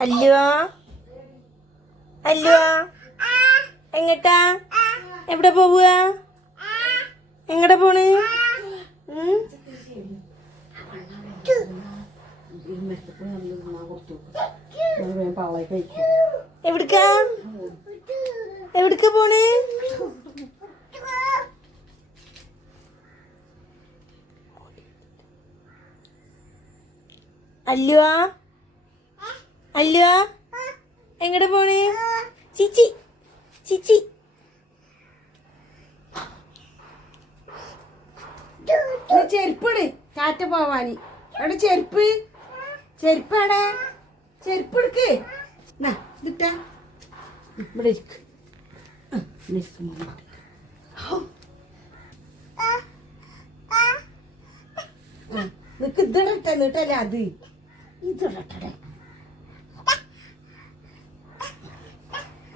അല്ലോ അല്ലോ എങ്ങട്ടാ എവിടെ പോവുക എങ്ങടെ പോണ് എവിടക്കാ എവിടക്കാ പോണ് അല്ലോ അല്ലോ എങ്ങടെ പോണ് ചിച്ചി ചിച്ചി ചെരുപ്പാണ് കാറ്റ പോവാന് അവിടെ ചെരുപ്പ് ചെരുപ്പാടെ ചെരുപ്പ് എടുക്ക് ഇതിട്ടാ ഇവിടെ ഇരിക്ക് നിക്ക് ഇതിടട്ടെ എന്നിട്ടല്ലേ അത് ഇതിടട്ടെ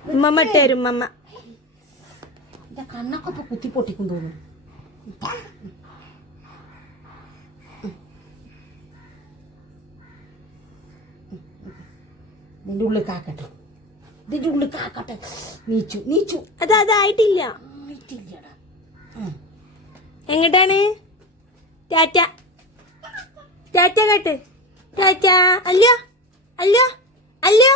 ഉമ്മ ഇട്ടേരും ഉമ്മ എന്റെ കണ്ണൊക്കെ ഇപ്പൊ കുത്തി പൊട്ടിക്കും തോന്നുന്നു ഇതിന്റെ ഉള്ളിൽ കാക്കട്ടെ ഇതിന്റെ ഉള്ളിൽ കാക്കട്ടെ നീച്ചു നീച്ചു അതായിട്ടില്ല ആയിട്ടില്ലടാ എങ്ങട്ടാണ് ടാറ്റ ടാറ്റ കേട്ട് ടാറ്റ അല്ലോ അല്ലോ അല്ലോ